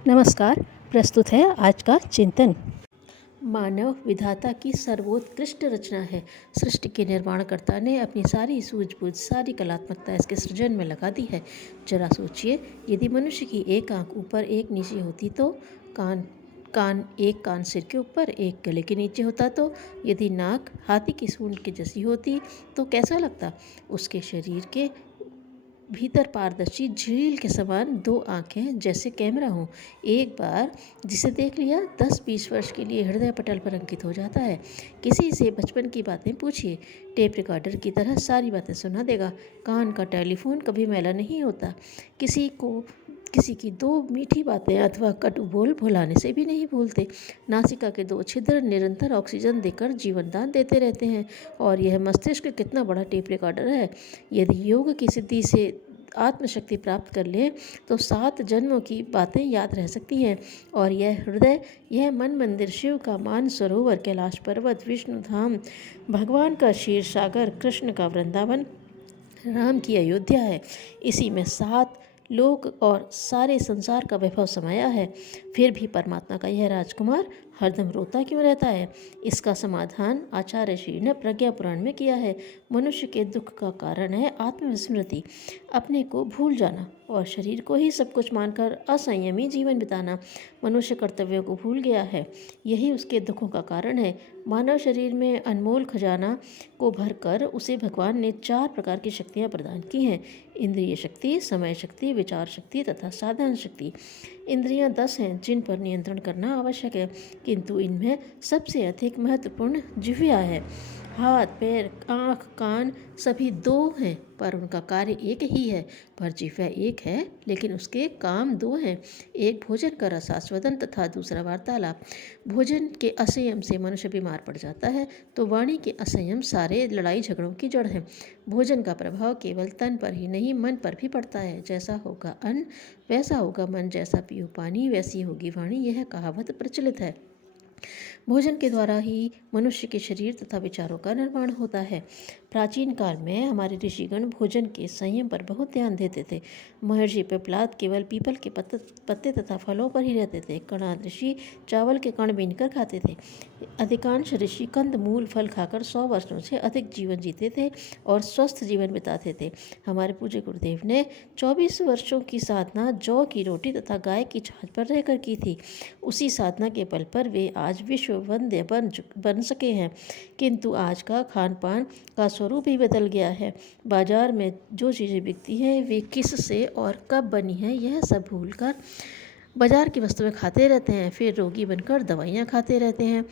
नमस्कार। प्रस्तुत है आज का चिंतन। मानव विधाता की सर्वोत्कृष्ट रचना है। सृष्टि के निर्माणकर्ता ने अपनी सारी सूझबूझ, सारी कलात्मकता इसके सृजन में लगा दी है। जरा सोचिए, यदि मनुष्य की एक आंख ऊपर एक नीचे होती तो, एक कान सिर के ऊपर एक गले के नीचे होता तो, यदि नाक हाथी की सूंड की जैसी होती तो कैसा लगता। उसके शरीर के भीतर पारदर्शी झील के समान दो आंखें जैसे कैमरा हों। एक बार जिसे देख लिया 10-20 वर्ष के लिए हृदय पटल पर अंकित हो जाता है। किसी से बचपन की बातें पूछिए, टेप रिकॉर्डर की तरह सारी बातें सुना देगा। कान का टेलीफोन कभी मैला नहीं होता। किसी की दो मीठी बातें अथवा कटु बोल भुलाने से भी नहीं भूलते। नासिका के दो छिद्र निरंतर ऑक्सीजन देकर जीवन दान देते रहते हैं। और यह मस्तिष्क कितना बड़ा टेप रिकॉर्डर है। यदि योग की सिद्धि से आत्मशक्ति प्राप्त कर ले तो 7 जन्मों की बातें याद रह सकती हैं। और यह हृदय, यह मन मंदिर, शिव का मान सरोवर, कैलाश पर्वत, विष्णु धाम, भगवान का क्षीर सागर, कृष्ण का वृंदावन, राम की अयोध्या है। इसी में 7 लोक और सारे संसार का वैभव समाया है। फिर भी परमात्मा का यह राजकुमार हरदम रोता क्यों रहता है? इसका समाधान आचार्य श्री ने प्रज्ञा पुराण में किया है। मनुष्य के दुख का कारण है आत्मविस्मृति, अपने को भूल जाना और शरीर को ही सब कुछ मानकर असंयमी जीवन बिताना। मनुष्य कर्तव्यों को भूल गया है, यही उसके दुखों का कारण है। मानव शरीर में अनमोल खजाना को भरकर उसे भगवान ने 4 प्रकार की शक्तियाँ प्रदान की हैं: इंद्रिय शक्ति, समय शक्ति, विचार शक्ति तथा साधन शक्ति। इंद्रियां 10 हैं जिन पर नियंत्रण करना आवश्यक है, किंतु इनमें सबसे अधिक महत्वपूर्ण जिह्वा है। हाथ, पैर, आँख, कान सभी 2 हैं पर उनका कार्य एक ही है। पर जिह्वा एक है लेकिन उसके काम 2 हैं। एक भोजन का रसास्वादन तथा दूसरा वार्तालाप। भोजन के असंयम से मनुष्य बीमार पड़ जाता है तो वाणी के असंयम सारे लड़ाई झगड़ों की जड़ है। भोजन का प्रभाव केवल तन पर ही नहीं मन पर भी पड़ता है। जैसा होगा अन्न वैसा होगा मन, जैसा पियो पानी वैसी होगी वाणी, यह कहावत प्रचलित है। भोजन के द्वारा ही मनुष्य के शरीर तथा विचारों का निर्माण होता है। प्राचीन काल में हमारे ऋषिगण भोजन के संयम पर बहुत ध्यान देते थे। महर्षि पिपलाद केवल पीपल के पत्ते तथा फलों पर ही रहते थे। कणाद ऋषि चावल के कण बीनकर खाते थे। अधिकांश ऋषि कंद मूल फल खाकर 100 वर्षों से अधिक जीवन जीते थे और स्वस्थ जीवन बिताते थे। हमारे पूज्य गुरुदेव ने 24 वर्षों की साधना जौ की रोटी तथा गाय की छाछ पर रहकर की थी। उसी साधना के बल पर वे आज विश्व वंद्य बन सके हैं। किंतु आज का खान पान का स्वरूप ही बदल गया है। बाजार में जो चीज़ें बिकती हैं वे किस से और कब बनी हैं यह सब भूलकर बाजार की वस्तुएं खाते रहते हैं, फिर रोगी बनकर दवाइयाँ खाते रहते हैं।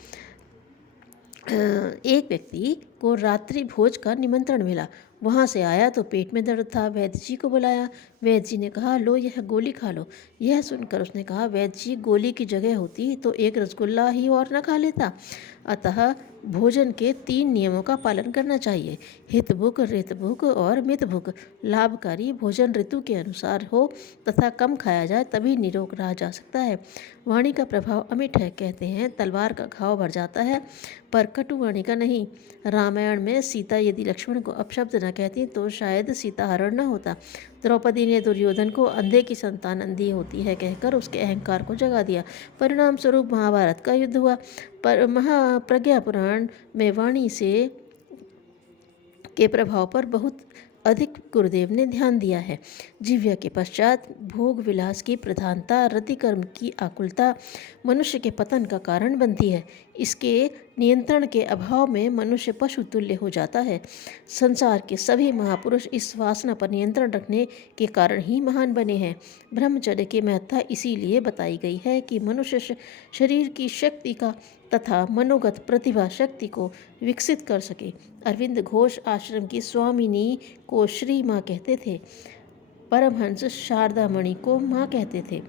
एक व्यक्ति को रात्रि भोज का निमंत्रण मिला। वहाँ से आया तो पेट में दर्द था। वैद्य जी को बुलाया। वैद्य जी ने कहा, लो यह गोली खा लो। यह सुनकर उसने कहा, वैद्य जी गोली की जगह होती तो एक रसगुल्ला ही और न खा लेता। अतः भोजन के 3 नियमों का पालन करना चाहिए: हित भुक, रित भुक और मित भुक। लाभकारी भोजन ऋतु के अनुसार हो तथा कम खाया जाए, तभी निरोग रहा जा सकता है। वाणी का प्रभाव अमिट है। कहते हैं तलवार का घाव भर जाता है पर कटु वाणी का नहीं। रामायण में सीता यदि लक्ष्मण को अपशब्द न कहती तो शायद सीता हरण न होता। द्रौपदी ने दुर्योधन को अंधे की संतान अंधी होती है कहकर उसके अहंकार को जगा दिया। परिणाम स्वरूप महाभारत का युद्ध हुआ। पर महाप्रज्ञा पुराण में वाणी से के प्रभाव पर बहुत अधिक गुरुदेव ने ध्यान दिया है। जिह्वा के पश्चात भोग विलास की प्रधानता, रति कर्म की आकुलता मनुष्य के पतन का कारण बनती है। इसके नियंत्रण के अभाव में मनुष्य पशु तुल्य हो जाता है। संसार के सभी महापुरुष इस वासना पर नियंत्रण रखने के कारण ही महान बने हैं। ब्रह्मचर्य की महत्ता इसीलिए बताई गई है कि मनुष्य शरीर की शक्ति का तथा मनोगत प्रतिभा शक्ति को विकसित कर सके। अरविंद घोष आश्रम की स्वामिनी को श्री माँ कहते थे। परमहंस शारदा मणि को माँ कहते थे।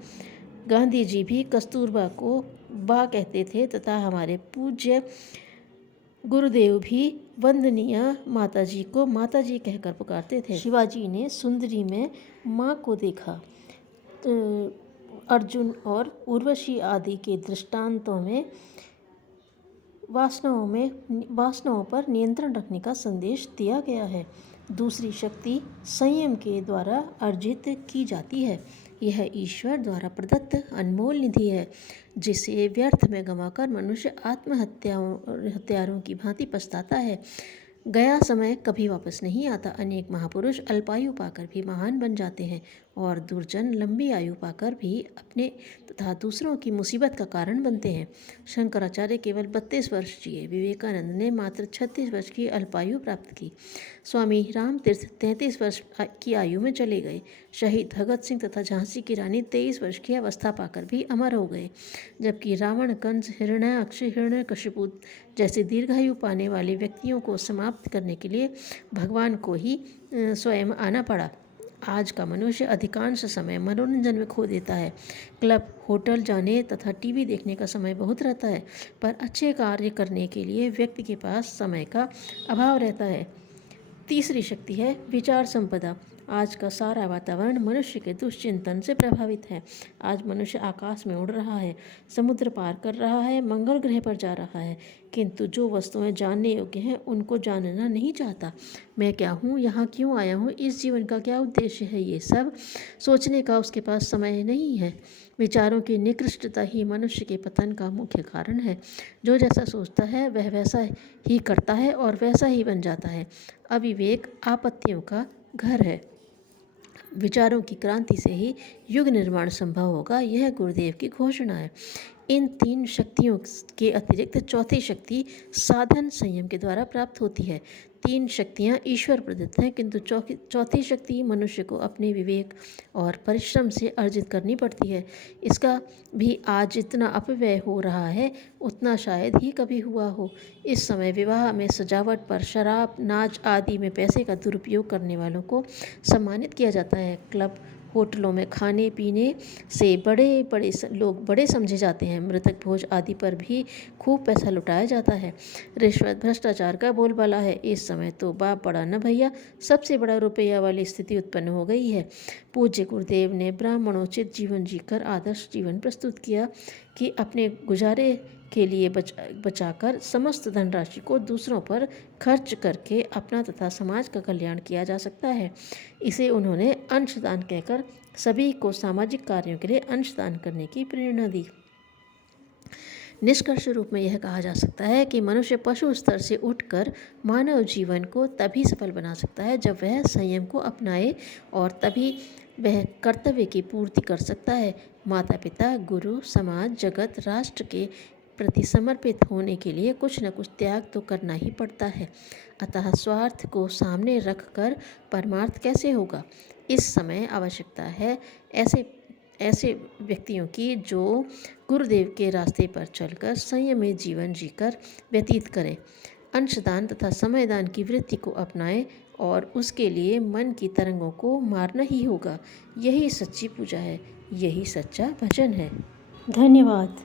गांधी जी भी कस्तूरबा को बा कहते थे तथा हमारे पूज्य गुरुदेव भी वंदनीय माताजी को माताजी कहकर पुकारते थे। शिवाजी ने सुंदरी में माँ को देखा। अर्जुन और उर्वशी आदि के दृष्टांतों में वासनाओं पर नियंत्रण रखने का संदेश दिया गया है। दूसरी शक्ति संयम के द्वारा अर्जित की जाती है। यह ईश्वर द्वारा प्रदत्त अनमोल निधि है, जिसे व्यर्थ में गंवाकर मनुष्य हत्यारों की भांति पछताता है। गया समय कभी वापस नहीं आता। अनेक महापुरुष अल्पायु पाकर भी महान बन जाते हैं और दुर्जन लंबी आयु पाकर भी अपने तथा दूसरों की मुसीबत का कारण बनते हैं। शंकराचार्य केवल 32 वर्ष जिए। विवेकानंद ने मात्र 36 वर्ष की अल्पायु प्राप्त की। स्वामी रामतीर्थ 33 वर्ष की आयु में चले गए। शहीद भगत सिंह तथा झांसी की रानी 23 वर्ष की अवस्था पाकर भी अमर हो गए, जबकि रावण, कंस, हिरण्याक्ष, हिरण्यकशिपु जैसे दीर्घायु पाने वाले व्यक्तियों को समाप्त करने के लिए भगवान को ही स्वयं आना पड़ा। आज का मनुष्य अधिकांश समय मनोरंजन में खो देता है। क्लब, होटल जाने तथा टीवी देखने का समय बहुत रहता है, पर अच्छे कार्य करने के लिए व्यक्ति के पास समय का अभाव रहता है। तीसरी शक्ति है विचार संपदा। आज का सारा वातावरण मनुष्य के दुष्चिंतन से प्रभावित है। आज मनुष्य आकाश में उड़ रहा है, समुद्र पार कर रहा है, मंगल ग्रह पर जा रहा है, किंतु जो वस्तुएं जानने योग्य हैं उनको जानना नहीं चाहता। मैं क्या हूँ, यहाँ क्यों आया हूँ, इस जीवन का क्या उद्देश्य है, ये सब सोचने का उसके पास समय नहीं है। विचारों की निकृष्टता ही मनुष्य के पतन का मुख्य कारण है। जो जैसा सोचता है वह वैसा ही करता है और वैसा ही बन जाता है। अविवेक आपत्तियों का घर है। विचारों की क्रांति से ही युग निर्माण संभव होगा, यह गुरुदेव की घोषणा है। इन तीन शक्तियों के अतिरिक्त चौथी शक्ति साधन संयम के द्वारा प्राप्त होती है। तीन शक्तियाँ ईश्वर प्रदत्त हैं, किंतु चौथी शक्ति मनुष्य को अपने विवेक और परिश्रम से अर्जित करनी पड़ती है। इसका भी आज जितना अपव्यय हो रहा है उतना शायद ही कभी हुआ हो। इस समय विवाह में सजावट पर, शराब, नाच आदि में पैसे का दुरुपयोग करने वालों को सम्मानित किया जाता है। क्लब, होटलों में खाने पीने से लोग बड़े समझे जाते हैं। मृतक भोज आदि पर भी खूब पैसा लुटाया जाता है। रिश्वत, भ्रष्टाचार का बोलबाला है। इस समय तो बाप बड़ा न भैया, सबसे बड़ा रुपया वाली स्थिति उत्पन्न हो गई है। पूज्य गुरुदेव ने ब्राह्मणोचित जीवन जीकर आदर्श जीवन प्रस्तुत किया कि अपने गुजारे के लिए बचाकर समस्त धनराशि को दूसरों पर खर्च करके अपना तथा समाज का कल्याण किया जा सकता है। इसे उन्होंने अंशदान कहकर सभी को सामाजिक कार्यों के लिए अंशदान करने की प्रेरणा दी। निष्कर्ष रूप में यह कहा जा सकता है कि मनुष्य पशु स्तर से उठकर मानव जीवन को तभी सफल बना सकता है जब वह संयम को अपनाए, और तभी वह कर्तव्य की पूर्ति कर सकता है। माता पिता, गुरु, समाज, जगत, राष्ट्र के प्रति समर्पित होने के लिए कुछ न कुछ त्याग तो करना ही पड़ता है। अतः स्वार्थ को सामने रखकर परमार्थ कैसे होगा। इस समय आवश्यकता है ऐसे व्यक्तियों की जो गुरुदेव के रास्ते पर चलकर संयमी जीवन जीकर व्यतीत करें, अंशदान तथा समयदान की वृत्ति को अपनाएं, और उसके लिए मन की तरंगों को मारना ही होगा। यही सच्ची पूजा है, यही सच्चा भजन है। धन्यवाद।